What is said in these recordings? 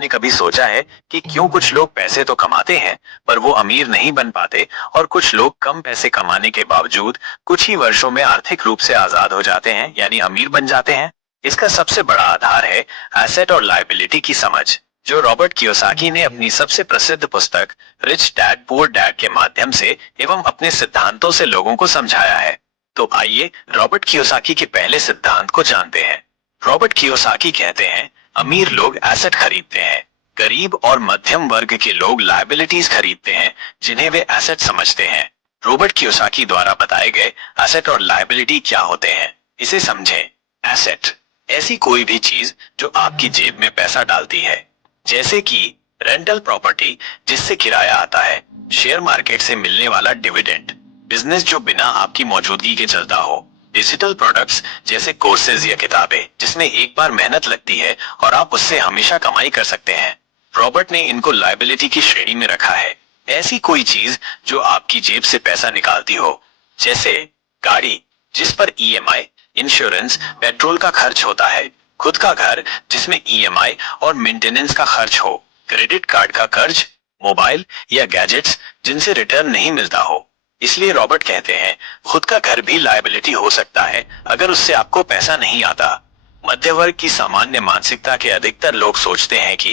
आपने कभी सोचा है कि क्यों कुछ लोग पैसे तो कमाते हैं पर वो अमीर नहीं बन पाते और कुछ लोग कम पैसे कमाने के बावजूद कुछ ही वर्षों में आर्थिक रूप से आजाद हो जाते हैं यानी अमीर बन जाते हैं। इसका सबसे बड़ा आधार है एसेट और लायबिलिटी की समझ, जो रॉबर्ट कियोसाकी ने अपनी सबसे प्रसिद्ध पुस्तक रिच डैड पुअर डैड के माध्यम से एवं अपने सिद्धांतों से लोगों को समझाया है। तो आइए रॉबर्ट कियोसाकी के पहले सिद्धांत को जानते हैं। रॉबर्ट कियोसाकी कहते हैं, अमीर लोग एसेट खरीदते हैं, गरीब और मध्यम वर्ग के लोग लायबिलिटीज खरीदते हैं जिन्हें वे एसेट समझते हैं। रॉबर्ट कियोसाकी द्वारा बताए गए एसेट और लायबिलिटी क्या होते हैं, इसे समझें। एसेट ऐसी कोई भी चीज जो आपकी जेब में पैसा डालती है, जैसे कि रेंटल प्रॉपर्टी जिससे किराया आता है, शेयर मार्केट से मिलने वाला डिविडेंड, बिजनेस जो बिना आपकी मौजूदगी के चलता हो, डिजिटल प्रोडक्ट्स जैसे कोर्सेज या किताबें जिसमें एक बार मेहनत लगती है और आप उससे हमेशा कमाई कर सकते हैं। रॉबर्ट ने इनको लायबिलिटी की श्रेणी में रखा है। ऐसी कोई चीज जो आपकी जेब से पैसा निकालती हो, जैसे गाड़ी जिस पर ईएमआई, इंश्योरेंस, पेट्रोल का खर्च होता है, खुद का घर जिसमें ईएमआई और मेंटेनेंस का खर्च हो, क्रेडिट कार्ड का कर्ज, मोबाइल या गैजेट्स जिनसे रिटर्न नहीं मिलता हो। इसलिए रॉबर्ट कहते हैं, खुद का घर भी लायबिलिटी हो सकता है अगर उससे आपको पैसा नहीं आता। मध्य वर्ग की सामान्य मानसिकता के अधिकतर लोग सोचते हैं कि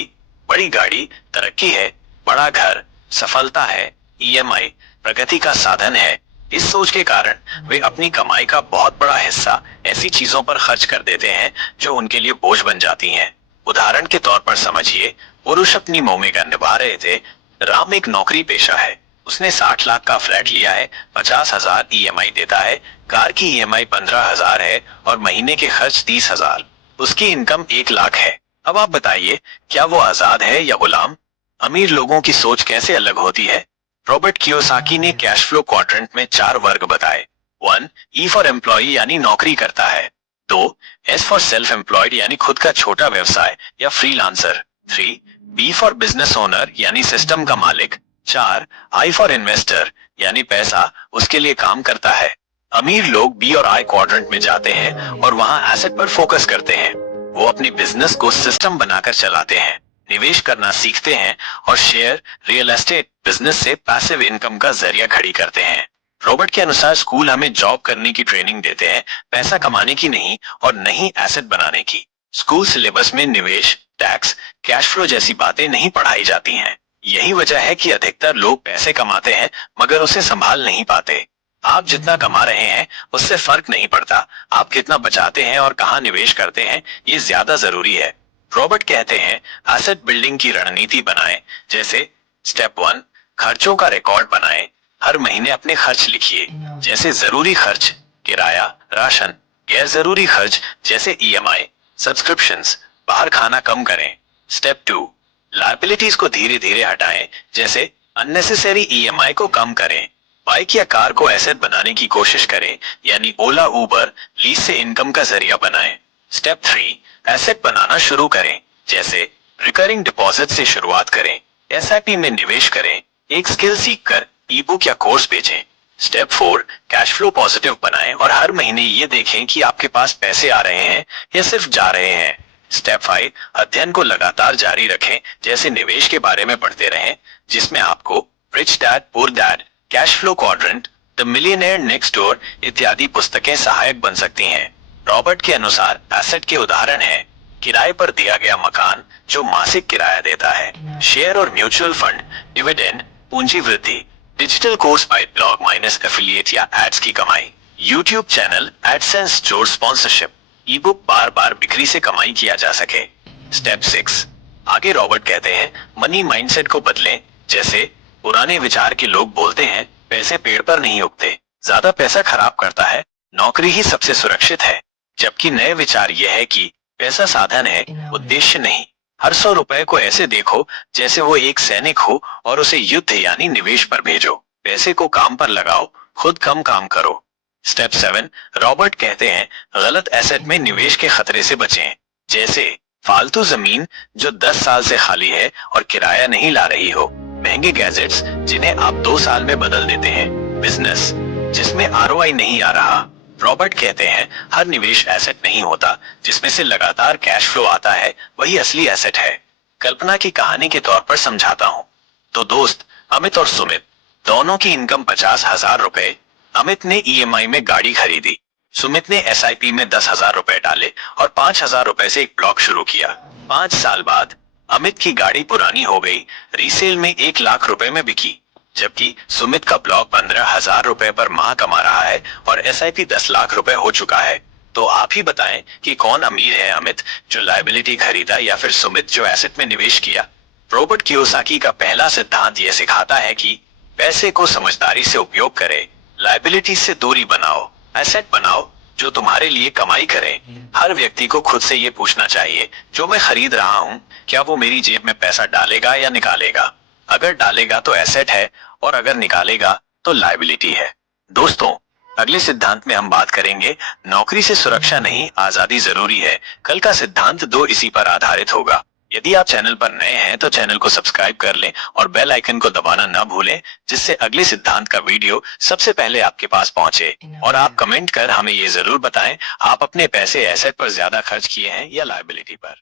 बड़ी गाड़ी तरक्की है, बड़ा घर सफलता है, ईएमआई प्रगति का साधन है। इस सोच के कारण वे अपनी कमाई का बहुत बड़ा हिस्सा ऐसी चीजों पर खर्च कर देते हैं जो उनके लिए बोझ बन जाती हैं। उदाहरण के तौर पर समझिए, पुरुष अपनी भूमिका निभा रहे थे। राम एक नौकरी पेशा है, उसने 60 लाख का फ्लैट लिया है, 50,000 ईएमआई देता है, कार की ईएमआई 15,000 है और महीने के खर्च 30,000। उसकी इनकम 1 लाख है। अब आप बताइए, क्या वो आजाद है या गुलाम? अमीर लोगों की सोच कैसे अलग होती है? रॉबर्ट कियोसाकी ने कैश फ्लो क्वाड्रेंट में 4 वर्ग बताए। 1. ई फॉर एम्प्लॉय यानी नौकरी करता है। 2. एस फॉर सेल्फ एम्प्लॉयड यानी खुद का छोटा व्यवसाय या freelancer. 3. Be for business owner यानी सिस्टम का मालिक। 4. आई फॉर इन्वेस्टर यानी पैसा उसके लिए काम करता है। अमीर लोग बी और आई क्वाड्रेंट में जाते हैं और वहां एसेट पर फोकस करते हैं। वो अपने बिजनेस को सिस्टम बनाकर चलाते हैं, निवेश करना सीखते हैं और शेयर, रियल एस्टेट बिजनेस से पैसिव इनकम का जरिया खड़ी करते हैं। रॉबर्ट के अनुसार स्कूल हमें जॉब करने की ट्रेनिंग देते हैं, पैसा कमाने की नहीं और नहीं एसेट बनाने की। स्कूल सिलेबस में निवेश, टैक्स, कैश फ्लो जैसी बातें नहीं पढ़ाई जाती हैं। यही वजह है कि अधिकतर लोग पैसे कमाते हैं मगर उसे संभाल नहीं पाते। आप जितना कमा रहे हैं उससे फर्क नहीं पड़ता, आप कितना बचाते हैं और कहां निवेश करते हैं ये ज्यादा जरूरी है। रॉबर्ट कहते हैं, एसेट बिल्डिंग की रणनीति बनाएं, जैसे स्टेप 1, खर्चों का रिकॉर्ड बनाएं। हर महीने अपने खर्च लिखिए, जैसे जरूरी खर्च, किराया, राशन, गैर जरूरी खर्च जैसे ईएमआई, सब्सक्रिप्शंस, बाहर खाना कम करें। स्टेप 2, लायबिलिटीज को धीरे धीरे हटाएं, जैसे अननेसेसरी ईएमआई को कम करें। बाइक या कार को एसेट बनाने की कोशिश करें, यानी ओला, उबर, लीज से इनकम का जरिया बनाएं। स्टेप 3, एसेट बनाना शुरू करें, जैसे रिकरिंग डिपॉजिट से शुरुआत करें, एसआईपी में निवेश करें, एक स्किल सीखकर ई बुक या कोर्स बेचें। स्टेप 4, कैश फ्लो पॉजिटिव बनाएं और हर महीने ये देखें कि आपके पास पैसे आ रहे हैं या सिर्फ जा रहे हैं। स्टेप 5, अध्ययन को लगातार जारी रखें, जैसे निवेश के बारे में पढ़ते रहें, जिसमें आपको rich dad poor dad, cash flow quadrant, the millionaire next door इत्यादि पुस्तकें सहायक बन सकती हैं। रॉबर्ट के अनुसार एसेट के उदाहरण हैं, किराए पर दिया गया मकान जो मासिक किराया देता है, शेयर और म्यूचुअल फंड, डिविडेंड, पूंजी वृद्धि, digital course buy blog minus affiliate या एड्स की कमाई, यूट्यूब चैनल, एडसेंस जोड़ स्पॉन्सरशिप, ई बुक बार बार बिक्री से कमाई किया जा सके। स्टेप 6, आगे रॉबर्ट कहते हैं, मनी माइंडसेट को बदलें, जैसे पुराने विचार के लोग बोलते हैं, पैसे पेड़ पर नहीं उगते, ज्यादा पैसा खराब करता है, नौकरी ही सबसे सुरक्षित है। जबकि नए विचार यह है कि पैसा साधन है, उद्देश्य नहीं। हर 100 रुपए को ऐसे देखो जैसे वो एक सैनिक हो और उसे युद्ध यानी निवेश पर भेजो। पैसे को काम पर लगाओ, खुद कम काम करो। स्टेप 7, रॉबर्ट कहते हैं, गलत एसेट में निवेश के खतरे से बचें, जैसे फालतू जमीन जो 10 साल से खाली है और किराया नहीं ला रही हो, महंगे गैजेट्स जिन्हें आप 2 साल में बदल देते हैं, बिजनेस जिसमें आरओआई नहीं आ रहा। रॉबर्ट कहते हैं, हर निवेश एसेट नहीं होता, जिसमें से लगातार कैश फ्लो आता है वही असली एसेट है। कल्पना की कहानी के तौर पर समझाता हूँ। तो दोस्त, अमित और सुमित दोनों की इनकम 50,000 रुपए। अमित ने ईएमआई में गाड़ी खरीदी। सुमित ने एसआईपी में 10,000 रुपए डाले और 5,000 रुपए से एक ब्लॉग शुरू किया। 5 साल बाद अमित की गाड़ी पुरानी हो गई, रीसेल में 1 लाख रुपए में बिकी, जबकि सुमित का ब्लॉग 15,000 रुपए पर माह कमा रहा है और एसआईपी 10 लाख रुपए हो चुका है। तो आप ही बताएं कि कौन अमीर है, अमित जो लायबिलिटी खरीदा या फिर सुमित जो एसेट में निवेश किया। रॉबर्ट कियोसाकी का पहला सिद्धांत यह सिखाता है कि पैसे को समझदारी से उपयोग करें, लायबिलिटी से दूरी बनाओ, एसेट बनाओ जो तुम्हारे लिए कमाई करे। हर व्यक्ति को खुद से ये पूछना चाहिए, जो मैं खरीद रहा हूँ क्या वो मेरी जेब में पैसा डालेगा या निकालेगा। अगर डालेगा तो एसेट है और अगर निकालेगा तो लायबिलिटी है। दोस्तों, अगले सिद्धांत में हम बात करेंगे नौकरी से सुरक्षा नहीं, आजादी जरूरी है। कल का सिद्धांत 2 इसी पर आधारित होगा। यदि आप चैनल पर नए हैं तो चैनल को सब्सक्राइब कर लें और बेल आइकन को दबाना न भूलें, जिससे अगले सिद्धांत का वीडियो सबसे पहले आपके पास पहुंचे। और आप कमेंट कर हमें ये जरूर बताएं, आप अपने पैसे एसेट पर ज्यादा खर्च किए हैं या लायबिलिटी पर।